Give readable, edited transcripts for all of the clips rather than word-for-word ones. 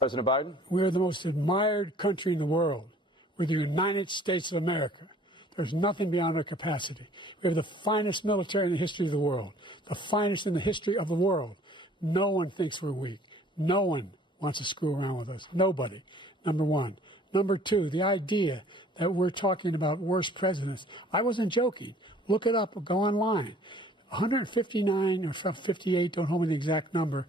President Biden? We're the most admired country in the world. We're the United States of America. There's nothing beyond our capacity. We have the finest military in the history of the world, the finest in the history of the world. No one thinks we're weak. No one wants to screw around with us. Nobody, number one. Number two, the idea that we're talking about worse presidents. I wasn't joking. Look it up or go online. 159 or 58, don't hold me the exact number,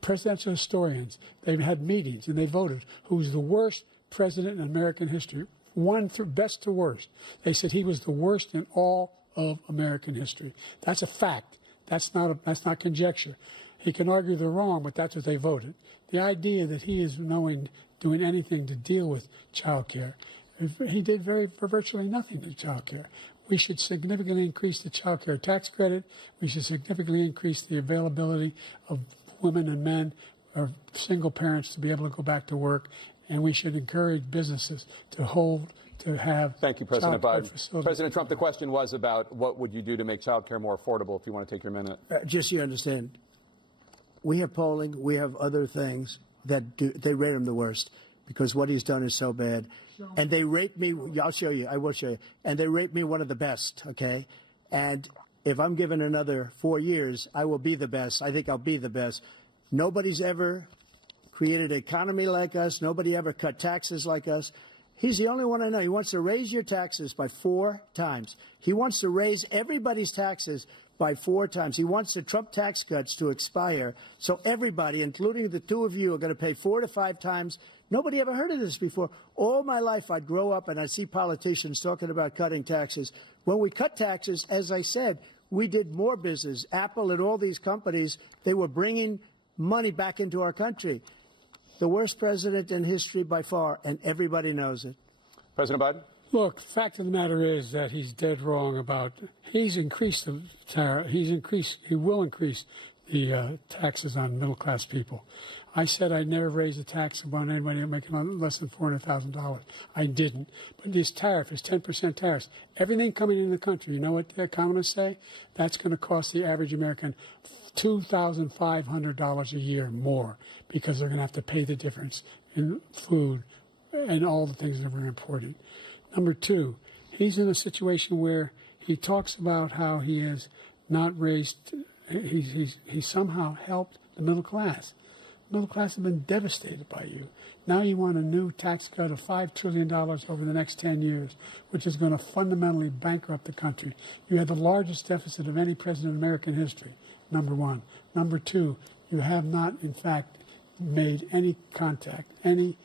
presidential historians, they've had meetings and they voted who's the worst president in American history, one through best to worst. They said he was the worst in all of American history. That's a fact. That's not conjecture. He can argue they're wrong, but that's what they voted. The idea that he is doing anything to deal with child care, he did virtually nothing to child care. We should significantly increase the child care tax credit. We should significantly increase the availability of women and men or single parents to be able to go back to work. And we should encourage businesses to have. Thank you, President Biden. Facilities. President Trump, the question was about what would you do to make child care more affordable, if you want to take your minute. Just so you understand, we have polling, we have other things that they rate him the worst because what he's done is so bad. And they rate me, I'll show you, I will show you, and they rate me one of the best, okay? And if I'm given another 4 years, I will be the best. I think I'll be the best. Nobody's ever created an economy like us. Nobody ever cut taxes like us. He's the only one I know. He wants to raise your taxes by 4 times. He wants to raise everybody's taxes by 4 times. He wants the Trump tax cuts to expire, so everybody, including the two of you, are going to pay 4 to 5 times. Nobody ever heard of this before. All my life, I'd grow up and I'd see politicians talking about cutting taxes. When we cut taxes, as I said, we did more business. Apple and all these companies, they were bringing money back into our country. The worst president in history by far, and everybody knows it. President Biden? Look, fact of the matter is that he's dead wrong about, he's increased the tariff, he will increase the taxes on middle-class people. I said I'd never raise a tax on anybody making less than $400,000. I didn't. But this tariff is 10% tariffs. Everything coming into the country, you know what the economists say? That's going to cost the average American $2,500 a year more because they're going to have to pay the difference in food and all the things that are very important. Number two, he's in a situation where he talks about how he has not raised, he somehow helped the middle class. The middle class have been devastated by you. Now you want a new tax cut of $5 trillion over the next 10 years, which is going to fundamentally bankrupt the country. You had the largest deficit of any president in American history, number one. Number two, you have not, in fact, made any contact, any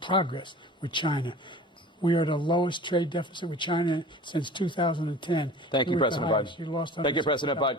progress with China. We are at the lowest trade deficit with China since 2010. Thank you, President Biden. You lost Thank you, President Biden.